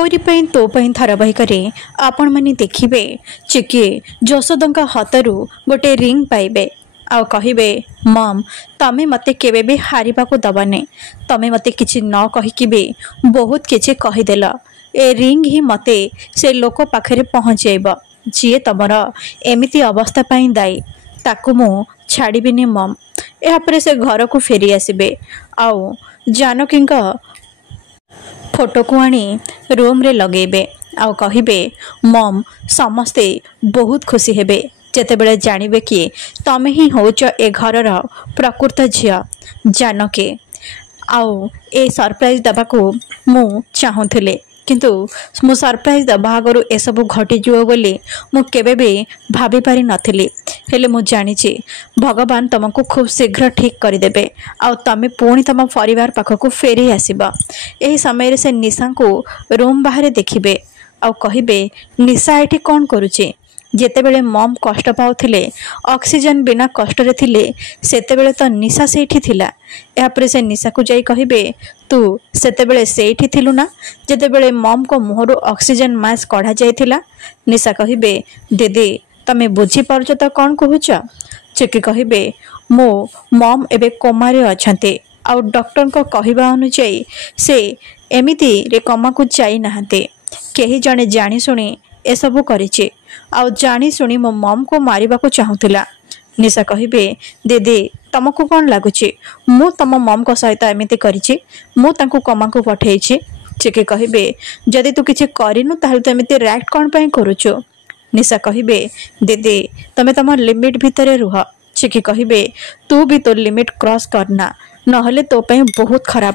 तोरी पई तो पई धारावाहिक आपण मैंने देखिए चिकी यशोदा हाथरू गोटे रिंग पाइबे आउ कहिबे मम तमें मते केबे भी हारिबा को दबाने तमें मते किछि न कहिकी भी बहुत किछि कहिदेल ए रिंग ही मते से लोक पाखरे पहुँचेब जी तमर एमिति अवस्था पाई दायी ताकू मु छाड़बिनी मम यापर से घर को फेरी आसबे आउ जानकी फोटो को आनी रूम रे लगेबे आउ कहिबे मम समस्ते बहुत खुशी हेबे जेतेबेले जानिबे कि तमे ही होच ए घरर प्रकृत झिया जानके आउ ए सरप्राइज दबाको मु चाहूथिले किंतु मु सरप्राइज दबा आगु एसबू घटीଯିव बोली मु केबे भी भाभी पारि नथिली हेले मु जानिछि भगवान तुमको खूब शीघ्र ठीक करदेबे आउ तमे पुणी तम परिवार पाखक फेरी आसीबा। एही समय से निशा को रूम बाहर देखिबे आउ कहिबे निशा एठी कौन करुचे जेतेबेले मम कष्ट पाउथिले ऑक्सीजन बिना कष्ट रे थिले सेतेबेले तो निशा सेठी थिला यापर से निशा को जाई कहिबे तू सेतेबेले सेठी थिलु ना जेतेबेले मम को मुहरु ऑक्सीजन मास्क कढ़ा जाइथिला निशा कहिबे दीदी तमे बुझी पारुछ तो कौन कहूच चिकी कहिबे मो मम एबे कोमारे अछंते आउ डॉक्टर को कहिबा अनुसार से एमिति रे कोमा को जाई नाहते केही जने जानी सुनी एसबू करिचे आउ जानी सुनी मो मम को मारिबा को चाहूला निशा कहिबे दीदी तुमको कौन लगुच मु तम मम को सहित एमिति करिछि मु तांको कोमा को पठेइछि चिकी कहिबे जदि तू किछि करिनु ताहले तो एमिति रिएक्ट कोन पई करूछु निशा कहिबे दीदी तमे तम लिमिट भितरे रुह चिकी कहिबे तू भी तो लिमिट क्रॉस करना नहले तो पई बहुत खराब